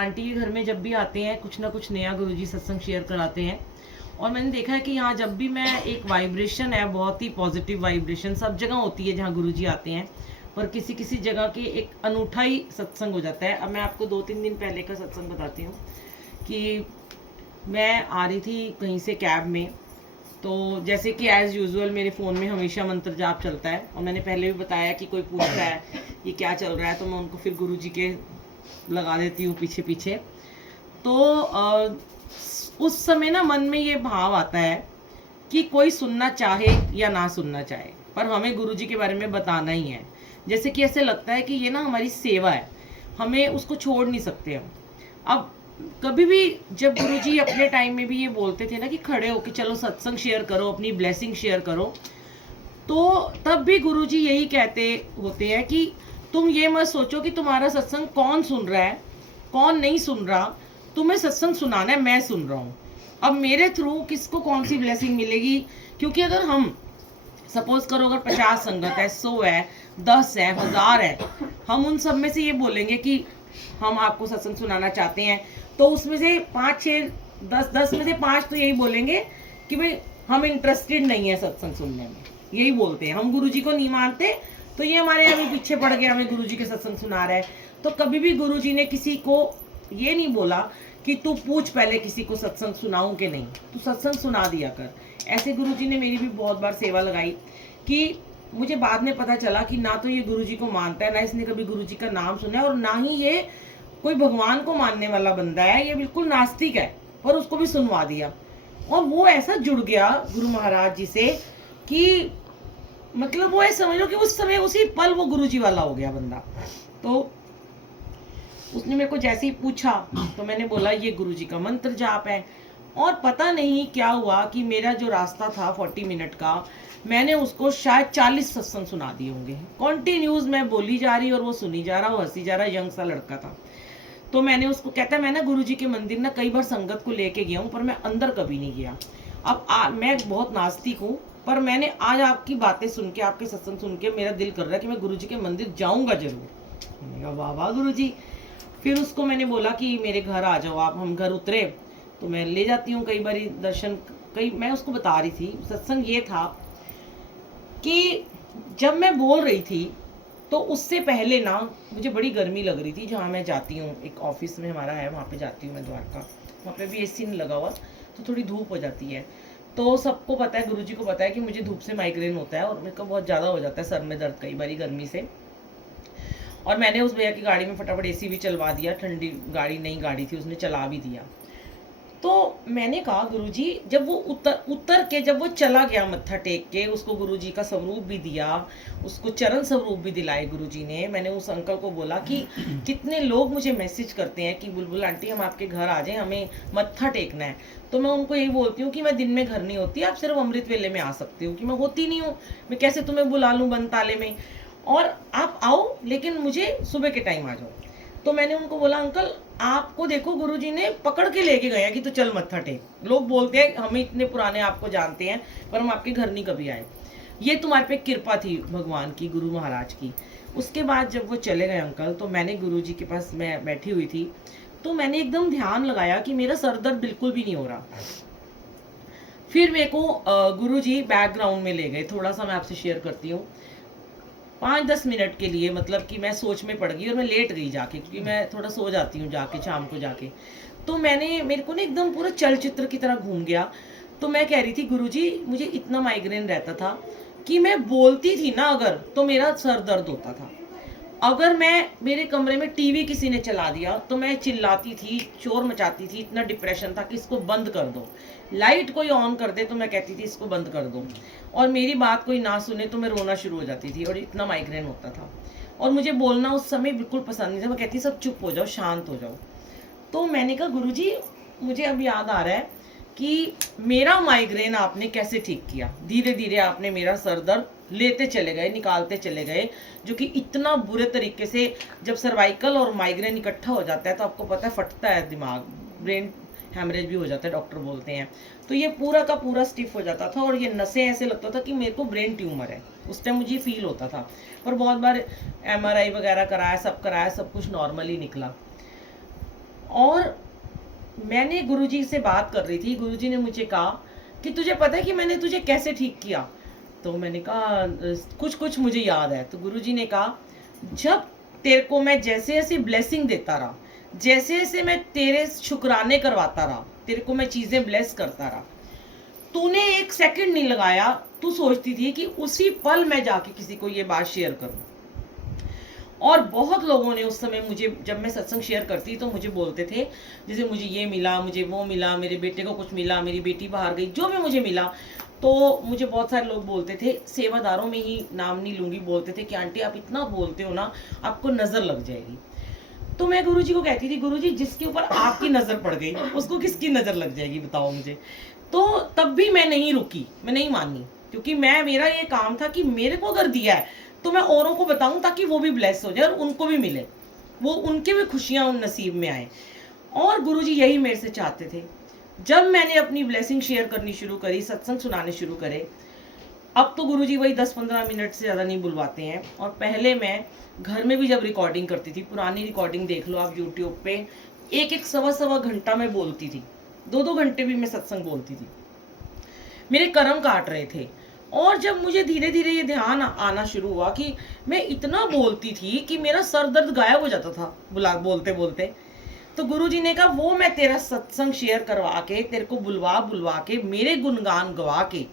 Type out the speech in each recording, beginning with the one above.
Aunty के घर में जब भी आते हैं कुछ ना कुछ नया गुरुजी सत्संग शेयर कराते हैं। और मैंने देखा है कि यहाँ जब भी मैं एक वाइब्रेशन है, बहुत ही पॉजिटिव वाइब्रेशन सब जगह होती है जहाँ गुरुजी आते हैं, पर किसी किसी जगह के एक अनूठा ही सत्संग हो जाता है। अब मैं आपको 2-3 दिन पहले का सत्संग बताती हूँ कि मैं आ रही थी कहीं से कैब में, तो जैसे कि एज़ यूजुअल मेरे फ़ोन में हमेशा मंत्र जाप चलता है, और मैंने पहले भी बताया कि कोई पूछ रहा है ये क्या चल रहा है तो मैं उनको फिर गुरुजी के लगा देती हूँ पीछे पीछे। तो उस समय ना मन में ये भाव आता है कि कोई सुनना चाहे या ना सुनना चाहे, पर हमें गुरुजी के बारे में बताना ही है। जैसे कि ऐसे लगता है कि ये ना हमारी सेवा है, हमें उसको छोड़ नहीं सकते हम। अब कभी भी जब गुरुजी अपने टाइम में भी ये बोलते थे ना कि खड़े होके चलो सत्संग शेयर करो, अपनी ब्लेसिंग शेयर करो, तो तब भी गुरुजी यही कहते होते हैं कि तुम ये मत सोचो कि तुम्हारा सत्संग कौन सुन रहा है कौन नहीं सुन रहा, तुम्हें सत्संग सुनाना है, मैं सुन रहा हूँ। अब मेरे थ्रू किसको कौन सी ब्लेसिंग मिलेगी, क्योंकि अगर हम सपोज करो अगर 50 संगत है, 100 है, 10 है, 1000 है, हम उन सब में से ये बोलेंगे कि हम आपको सत्संग सुनाना चाहते हैं, तो उसमें से 5 6 10 में से 5 तो यही बोलेंगे कि भाई हम इंटरेस्टेड नहीं है सत्संग सुनने में, यही बोलते हैं, हम गुरुजी को नहीं मानते, तो ये हमारे अभी पीछे पड़ गया, हमें गुरुजी के सत्संग सुना रहा है। तो कभी भी गुरुजी ने किसी को ये नहीं बोला कि तू पूछ पहले किसी को सत्संग सुनाऊं कि नहीं, तू सत्संग सुना दिया कर। ऐसे गुरुजी ने मेरी भी बहुत बार सेवा लगाई कि मुझे बाद में पता चला कि ना तो ये गुरुजी को मानता है, ना इसने कभी गुरुजी का नाम सुना है, और ना ही ये कोई भगवान को मानने वाला बंदा है, ये बिल्कुल नास्तिक है, पर उसको भी सुनवा दिया। और वो ऐसा जुड़ गया गुरु महाराज जी से कि मतलब वो समझ लो कि उस समय उसी पल वो गुरुजी वाला हो गया बंदा। तो उसने मेरे को जैसे ही पूछा तो मैंने बोला ये गुरुजी का मंत्र जाप है, और पता नहीं क्या हुआ कि मेरा जो रास्ता था 40 मिनट का, मैंने उसको शायद 40 सत्संग सुना दिए होंगे कॉन्टिन्यूज। मैं बोली जा रही और वो सुनी जा रहा, वो हंसी जा रहा, यंग सा लड़का था। तो मैंने उसको कहता है मैं ना गुरुजी के मंदिर ना कई बार संगत को लेके गया हूँ, पर मैं अंदर कभी नहीं गया। अब मैं बहुत नास्तिक हूँ, पर मैंने आज आपकी बातें सुन के, आपके सत्संग सुन के मेरा दिल कर रहा है कि मैं गुरुजी के मंदिर जाऊंगा जरूर। मैंने कहा वाह वाह गुरुजी। फिर उसको मैंने बोला कि मेरे घर आ जाओ आप। हम घर उतरे तो मैं ले जाती हूँ कई बार दर्शन। मैं उसको बता रही थी सत्संग ये था कि जब मैं बोल रही थी तो उससे पहले ना मुझे बड़ी गर्मी लग रही थी। जहाँ मैं जाती हूँ एक ऑफिस में हमारा है, वहाँ पे जाती हूँ मैं द्वारका, वहाँ पे भी एसी नहीं लगा हुआ, तो थोड़ी धूप हो जाती है। तो सबको पता है, गुरुजी को पता है कि मुझे धूप से माइग्रेन होता है, और मेरे को बहुत ज़्यादा हो जाता है सर में दर्द कई बार गर्मी से। और मैंने उस भैया की गाड़ी में फटाफट एसी भी चलवा दिया, ठंडी गाड़ी नई गाड़ी थी, उसने चला भी दिया। तो मैंने कहा गुरुजी, जब वो उतर के जब वो चला गया मत्था टेक के, उसको गुरुजी का स्वरूप भी दिया, उसको चरण स्वरूप भी दिलाए गुरुजी ने। मैंने उस अंकल को बोला कि कितने लोग मुझे मैसेज करते हैं कि बुलबुल आंटी हम आपके घर आ जाएं, हमें मत्था टेकना है। तो मैं उनको यही बोलती हूँ कि मैं दिन में घर नहीं होती, आप सिर्फ अमृत वेले में आ सकती हो, कि मैं होती नहीं हूँ, मैं कैसे तुम्हें बुला लूँ बंद ताले में, और आप आओ लेकिन मुझे सुबह के टाइम आ जाओ। तो मैंने उनको बोला अंकल आपको देखो गुरुजी ने पकड़ के लेके गए हैं कि तो चल मत्था टेक। लोग बोलते हैं हमें इतने पुराने आपको जानते हैं, पर हम आपके घर नहीं कभी आए, ये तुम्हारे पे कृपा थी भगवान की, गुरु महाराज की। उसके बाद जब वो चले गए अंकल, तो मैंने गुरुजी के पास मैं बैठी हुई थी, तो मैंने एकदम ध्यान लगाया कि मेरा सर दर्द बिल्कुल भी नहीं हो रहा। फिर मेरे को गुरुजी बैकग्राउंड में ले गए, थोड़ा सा मैं आपसे शेयर करती हूँ। 5-10 मिनट के लिए, मतलब कि मैं सोच में पड़ गई और मैं लेट गई जाके, क्योंकि मैं थोड़ा सो जाती हूँ जाके शाम को जाके। तो मेरे को ना एकदम पूरा चलचित्र की तरह घूम गया। तो मैं कह रही थी गुरुजी मुझे इतना माइग्रेन रहता था कि मैं बोलती थी ना अगर, तो मेरा सर दर्द होता था। अगर मेरे कमरे में टीवी किसी ने चला दिया तो मैं चिल्लाती थी, शोर मचाती थी, इतना डिप्रेशन था कि इसको बंद कर दो। लाइट कोई ऑन कर दे तो मैं कहती थी इसको बंद कर दो, और मेरी बात कोई ना सुने तो मैं रोना शुरू हो जाती थी, और इतना माइग्रेन होता था। और मुझे बोलना उस समय बिल्कुल पसंद नहीं था, मैं कहती सब चुप हो जाओ, शांत हो जाओ। तो मैंने कहा गुरुजी मुझे अब याद आ रहा है कि मेरा माइग्रेन आपने कैसे ठीक किया। धीरे धीरे आपने मेरा सर दर्द लेते चले गए, निकालते चले गए, जो कि इतना बुरे तरीके से, जब सर्वाइकल और माइग्रेन इकट्ठा हो जाता है तो आपको पता है फटता है दिमाग, ब्रेन हैमरेज भी हो जाता है डॉक्टर बोलते हैं। तो ये पूरा का पूरा स्टिफ हो जाता था, और ये नसें ऐसे लगता था कि मेरे को ब्रेन ट्यूमर है, उस टाइम मुझे फील होता था। और बहुत बार MRI वगैरह कराया, सब कुछ नॉर्मली निकला। और मैंने गुरुजी से बात कर रही थी, गुरुजी ने मुझे कहा कि तुझे पता है कि मैंने तुझे कैसे ठीक किया? तो मैंने कहा कुछ कुछ मुझे याद है। तो गुरुजी ने कहा, जब तेरे को मैं जैसे जैसे ब्लेसिंग देता रहा, जैसे जैसे मैं तेरे शुक्राने करवाता रहा, तेरे को मैं चीजें ब्लेस करता रहा, तूने एक सेकंड नहीं लगाया, तू सोचती थी कि उसी पल मैं जाके किसी को ये बात शेयर करूं। और बहुत लोगों ने उस समय मुझे, जब मैं सत्संग शेयर करती तो मुझे बोलते थे, जैसे मुझे ये मिला, मुझे वो मिला, मेरे बेटे को कुछ मिला, मेरी बेटी बाहर गई, जो भी मुझे मिला, तो मुझे बहुत सारे लोग बोलते थे, सेवादारों में ही नाम नहीं लूंगी, बोलते थे कि आंटी आप इतना बोलते हो ना, आपको नजर लग जाएगी। तो मैं गुरुजी को कहती थी, गुरुजी जिसके ऊपर आपकी नजर पड़ गई उसको किसकी नजर लग जाएगी बताओ मुझे। तो तब भी मैं नहीं रुकी, मैं नहीं मानी, क्योंकि मेरा ये काम था कि मेरे को अगर दिया है तो मैं औरों को बताऊं ताकि वो भी ब्लेस हो जाए और उनको भी मिले, वो उनके भी खुशियां उन नसीब में आए। और गुरुजी यही मेरे से चाहते थे। जब मैंने अपनी ब्लेसिंग शेयर करनी शुरू करी, सत्संग सुनाने शुरू करे, अब तो गुरुजी वही 10-15 मिनट से ज़्यादा नहीं बुलवाते हैं। और पहले मैं घर में भी जब रिकॉर्डिंग करती थी, पुरानी रिकॉर्डिंग देख लो आप यूट्यूब पे, एक सवा घंटा मैं बोलती थी, 2 घंटे भी मैं सत्संग बोलती थी, मेरे कर्म काट रहे थे। और जब मुझे धीरे धीरे ये ध्यान आना शुरू हुआ कि मैं इतना बोलती थी कि मेरा सर दर्द गायब हो जाता था बोलते बोलते, तो गुरुजी ने कहा वो मैं तेरा सत्संग शेयर करवा के, तेरे को बुलवा के, मेरे गुणगान गवा के,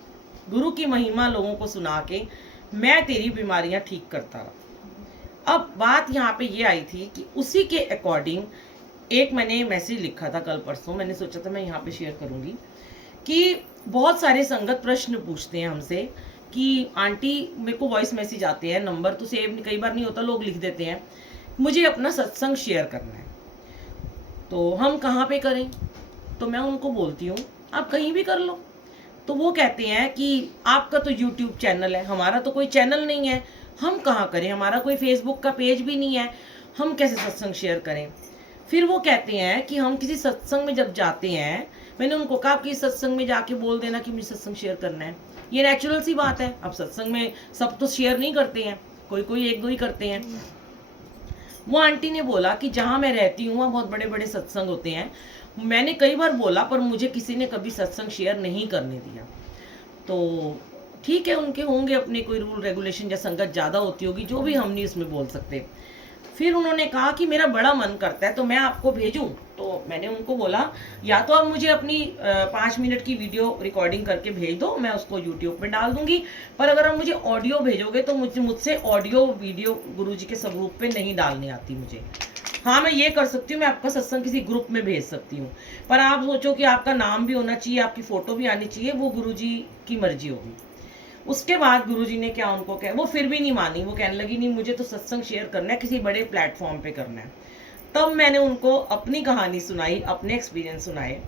गुरु की महिमा लोगों को सुना के मैं तेरी बीमारियां ठीक करता रहा। अब बात यहाँ पे ये आई थी कि उसी के अकॉर्डिंग एक मैंने मैसेज लिखा था कल परसों, मैंने सोचा था मैं यहाँ पे शेयर करूंगी कि बहुत सारे संगत प्रश्न पूछते हैं हमसे कि आंटी मेरे को वॉइस मैसेज आते हैं, नंबर तो सेव कई बार नहीं होता, लोग लिख देते हैं, मुझे अपना सत्संग शेयर करना है, तो हम कहाँ पे करें? तो मैं उनको बोलती हूँ आप कहीं भी कर लो। तो वो कहते हैं कि आपका तो यूट्यूब चैनल है, हमारा तो कोई चैनल नहीं है, हम कहाँ करें, हमारा कोई फेसबुक का पेज भी नहीं है, हम कैसे सत्संग शेयर करें? फिर वो कहते हैं कि हम किसी सत्संग में जब जाते हैं, मैंने उनको कहा कि सत्संग में जाके बोल देना कि मुझे सत्संग शेयर करना है, ये नेचुरल सी बात है। अब सत्संग में सब तो शेयर नहीं करते हैं, कोई कोई 1-2 ही करते हैं। वो आंटी ने बोला कि जहाँ मैं रहती हूँ वहाँ बहुत बड़े बड़े सत्संग होते हैं, मैंने कई बार बोला पर मुझे किसी ने कभी सत्संग शेयर नहीं करने दिया। तो ठीक है, उनके होंगे अपने कोई रूल रेगुलेशन, या संगत ज़्यादा होती होगी, जो भी हम नहीं उसमें बोल सकते। फिर उन्होंने कहा कि मेरा बड़ा मन करता है तो मैं आपको भेजूं। तो मैंने उनको बोला या तो आप मुझे अपनी 5 मिनट की वीडियो रिकॉर्डिंग करके भेज दो, मैं उसको यूट्यूब पे डाल दूंगी, पर अगर आप मुझे ऑडियो भेजोगे तो मुझसे ऑडियो वीडियो गुरुजी के स्वरूप पे नहीं डालनी आती मुझे। हाँ मैं ये कर सकती हूँ, मैं आपका सत्संग किसी ग्रुप में भेज सकती हूँ, पर आप सोचो कि आपका नाम भी होना चाहिए, आपकी फ़ोटो भी आनी चाहिए, वो गुरुजी की मर्जी होगी। उसके बाद गुरुजी ने क्या उनको कहा, वो फिर भी नहीं मानी, वो कहने लगी नहीं मुझे तो सत्संग शेयर करना है, किसी बड़े प्लेटफॉर्म पे करना है। तब मैंने उनको अपनी कहानी सुनाई, अपने एक्सपीरियंस सुनाए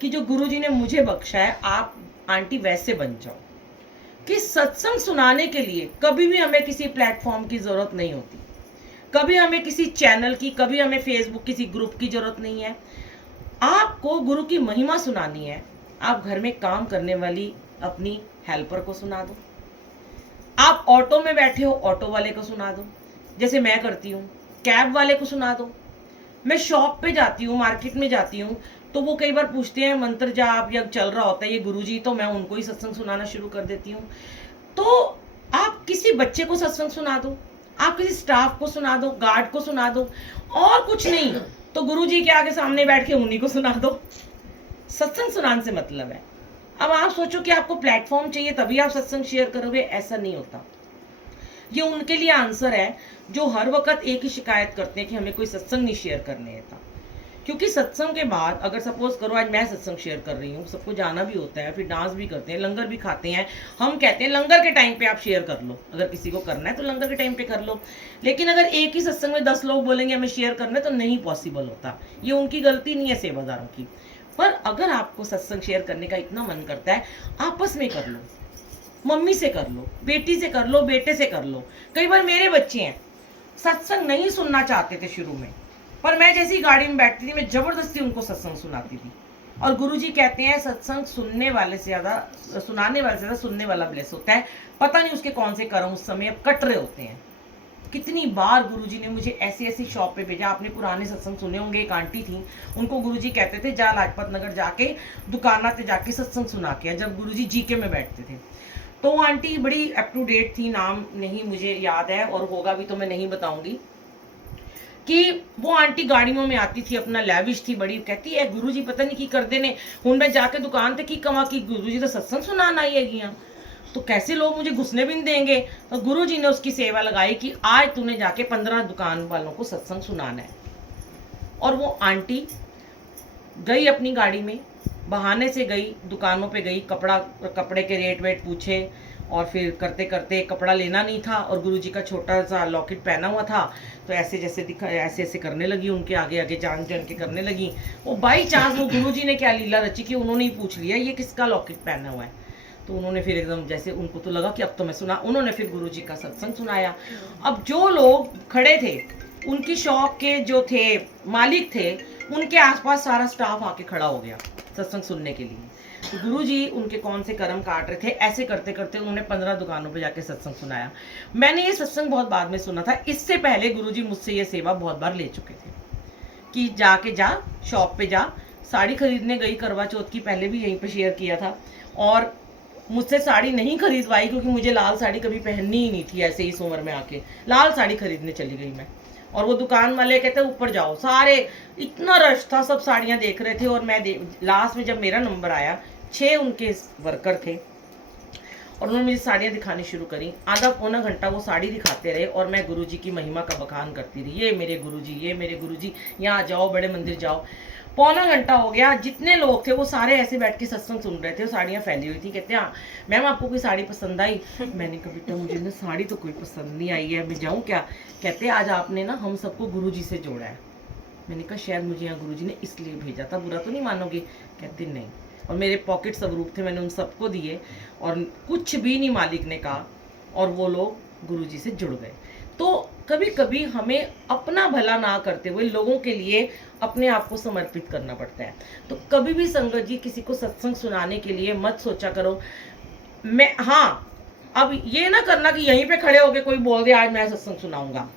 कि जो गुरुजी ने मुझे बख्शा है आप आंटी वैसे बन जाओ कि सत्संग सुनाने के लिए कभी भी हमें किसी प्लेटफॉर्म की ज़रूरत नहीं होती, कभी हमें किसी चैनल की, कभी हमें फेसबुक किसी ग्रुप की ज़रूरत नहीं है। आपको गुरु की महिमा सुनानी है, आप घर में काम करने वाली अपनी हेल्पर को सुना दो, आप ऑटो में बैठे हो ऑटो वाले को सुना दो, जैसे मैं करती हूँ, कैब वाले को सुना दो, मैं शॉप पे जाती हूँ, मार्केट में जाती हूँ, तो वो कई बार पूछते हैं मंत्र जाप या चल रहा होता है ये गुरुजी, तो मैं उनको ही सत्संग सुनाना शुरू कर देती हूँ। तो आप किसी बच्चे को सत्संग सुना दो, आप किसी स्टाफ को सुना दो, गार्ड को सुना दो, और कुछ नहीं तो गुरुजी के आगे सामने बैठ के उन्हीं को सुना दो। सत्संग सुनाने से मतलब है। अब आप सोचो कि आपको प्लेटफॉर्म चाहिए तभी आप सत्संग शेयर करोगे, ऐसा नहीं होता। ये उनके लिए आंसर है जो हर वक्त एक ही शिकायत करते हैं कि हमें कोई सत्संग नहीं शेयर करने देता। क्योंकि सत्संग के बाद अगर सपोज करो आज मैं सत्संग शेयर कर रही हूँ, सबको जाना भी होता है, फिर डांस भी करते हैं, लंगर भी खाते हैं, हम कहते हैं लंगर के टाइम पे आप शेयर कर लो, अगर किसी को करना है तो लंगर के टाइम पे कर लो। लेकिन अगर एक ही सत्संग में 10 लोग बोलेंगे हमें शेयर करना है तो नहीं पॉसिबल होता। ये उनकी गलती नहीं है सेवादारों की। पर अगर आपको सत्संग शेयर करने का इतना मन करता है, आपस में कर लो, मम्मी से कर लो, बेटी से कर लो, बेटे से कर लो। कई बार मेरे बच्चे हैं सत्संग नहीं सुनना चाहते थे शुरू में, पर मैं जैसी गाड़ी में बैठती थी मैं जबरदस्ती उनको सत्संग सुनाती थी। और गुरुजी कहते हैं सत्संग सुनाने वाले से ज्यादा सुनने वाला ब्लेस होता है। पता नहीं उसके कौन से कर्म उस समय अब कट रहे होते हैं। कितनी बार गुरुजी ने मुझे ऐसी ऐसी शॉप पे भेजा। आपने पुराने सत्संग सुने होंगे, एक आंटी थी, उनको गुरुजी कहते थे जा लाजपत नगर जाके दुकाना पे जाके सत्संग सुना के, जब गुरुजी जीके में बैठते थे। तो वो आंटी बड़ी अप टू डेट थी, नाम नहीं मुझे याद है और होगा भी तो मैं नहीं बताऊंगी, कि वो आंटी गाड़ियों में आती थी, अपना लैविश थी बड़ी, कहती है गुरुजी पता नहीं की करते ने, हुण मैं जाके दुकान ते की कमा की गुरुजी तो सत्संग सुनाना आई है, तो कैसे लोग मुझे घुसने भी नहीं देंगे। तो गुरुजी ने उसकी सेवा लगाई कि आज तूने जाके 15 दुकान वालों को सत्संग सुनाना है। और वो आंटी गई अपनी गाड़ी में, बहाने से गई, दुकानों पे गई, कपड़े के रेट वेट पूछे, और फिर करते करते कपड़ा लेना नहीं था और गुरुजी का छोटा सा लॉकेट पहना हुआ था, तो ऐसे जैसे ऐसे ऐसे करने लगी, उनके आगे आगे जान जान के करने लगी। वो बाई चांस वो गुरुजी ने क्या लीला रची कि उन्होंने ही पूछ लिया ये किसका लॉकेट पहना हुआ है। तो उन्होंने फिर एकदम जैसे उनको तो लगा कि अब तो मैं सुना, उन्होंने फिर गुरुजी का सत्संग सुनाया। अब जो लोग खड़े थे, उनकी शॉप के जो थे मालिक थे, उनके आसपास सारा स्टाफ आके खड़ा हो गया सत्संग सुनने के लिए। तो गुरुजी उनके कौन से कर्म काट रहे थे, ऐसे करते करते उन्होंने 15 दुकानों पे जाके सत्संग सुनाया। मैंने ये सत्संग बहुत बाद में सुना था, इससे पहले गुरुजी मुझसे ये सेवा बहुत बार ले चुके थे कि जाके जा शॉप पे जा। साड़ी खरीदने गई करवा चौथ की, पहले भी यहीं पे शेयर किया था, और मुझसे साड़ी नहीं खरीदवाई क्योंकि मुझे लाल साड़ी कभी पहननी ही नहीं थी। ऐसे ही इस उम्र में आके लाल साड़ी खरीदने चली गई मैं, और वो दुकान वाले कहते ऊपर जाओ, सारे इतना रश था, सब साड़ियाँ देख रहे थे। और मैं लास्ट में जब मेरा नंबर आया, 6 उनके वर्कर थे और उन्होंने मुझे साड़ियाँ दिखानी शुरू करी। आधा पौना घंटा वो साड़ी दिखाते रहे और मैं गुरुजी की महिमा का बखान करती रही, ये मेरे गुरुजी, ये मेरे गुरुजी, यहाँ जाओ, बड़े मंदिर जाओ। पौना घंटा हो गया, जितने लोग थे वो सारे ऐसे बैठ के सत्संग सुन रहे थे, साड़ियाँ फैली हुई थी। कहते हाँ मैम आपको कोई साड़ी पसंद आई? मैंने कहा बेटा मुझे ना साड़ी तो कोई पसंद नहीं आई है, मैं जाऊँ क्या? कहते आज आपने ना हम सबको गुरुजी से जोड़ा है। मैंने कहा शायद मुझे यहाँ गुरुजी ने इसलिए भेजा था, बुरा तो नहीं मानोगे? कहते नहीं। और मेरे पॉकेट स्वरूप थे, मैंने उन सबको दिए और कुछ भी नहीं मालिक ने कहा, और वो लोग गुरुजी से जुड़ गए। तो कभी कभी हमें अपना भला ना करते हुए लोगों के लिए अपने आप को समर्पित करना पड़ता है। तो कभी भी संगत जी किसी को सत्संग सुनाने के लिए मत सोचा करो मैं, हाँ अब ये ना करना कि यहीं पे खड़े होके कोई बोल दे आज मैं सत्संग सुनाऊंगा,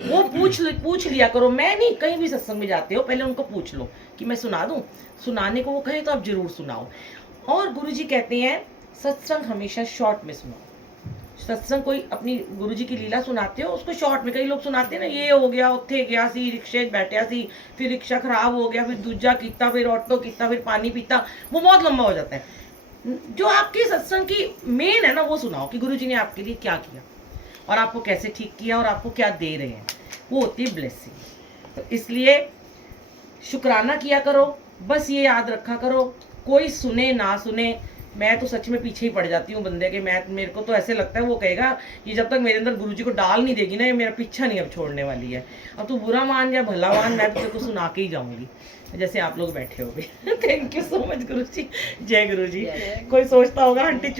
वो पूछ लिया करो। मैं नहीं, कहीं भी सत्संग में जाते हो पहले उनको पूछ लो कि मैं सुना दूं, सुनाने को वो कहे तो आप जरूर सुनाओ। और गुरुजी कहते हैं सत्संग हमेशा शॉर्ट में सुनाओ। सत्संग कोई अपनी गुरुजी की लीला सुनाते हो उसको शॉर्ट में, कई लोग सुनाते हैं ना, ये हो गया उत्थे गया सी, रिक्शे बैठा सी, फिर रिक्शा खराब हो गया, फिर दूजा किता, फिर ऑटो किता, फिर पानी पीता, वो बहुत लंबा हो जाता है। जो आपकी सत्संग की मेन है ना वो सुनाओ कि गुरुजी ने आपके लिए क्या किया और आपको कैसे ठीक किया और आपको क्या दे रहे हैं, वो होती है ब्लेसिंग। तो इसलिए शुक्राना किया करो, बस ये याद रखा करो, कोई सुने ना सुने, मैं तो सच में पीछे ही पड़ जाती हूँ बंदे के। मेरे को तो ऐसे लगता है वो कहेगा कि जब तक मेरे अंदर गुरुजी को डाल नहीं देगी ना, ये मेरा पीछा नहीं अब छोड़ने वाली है, अब तू बुरा मान या भला मान, मैं तेरे को सुना के ही जाऊंगी, जैसे आप लोग बैठे हो। थैंक यू सो मच गुरुजी, जय गुरुजी। कोई सोचता होगा आंटी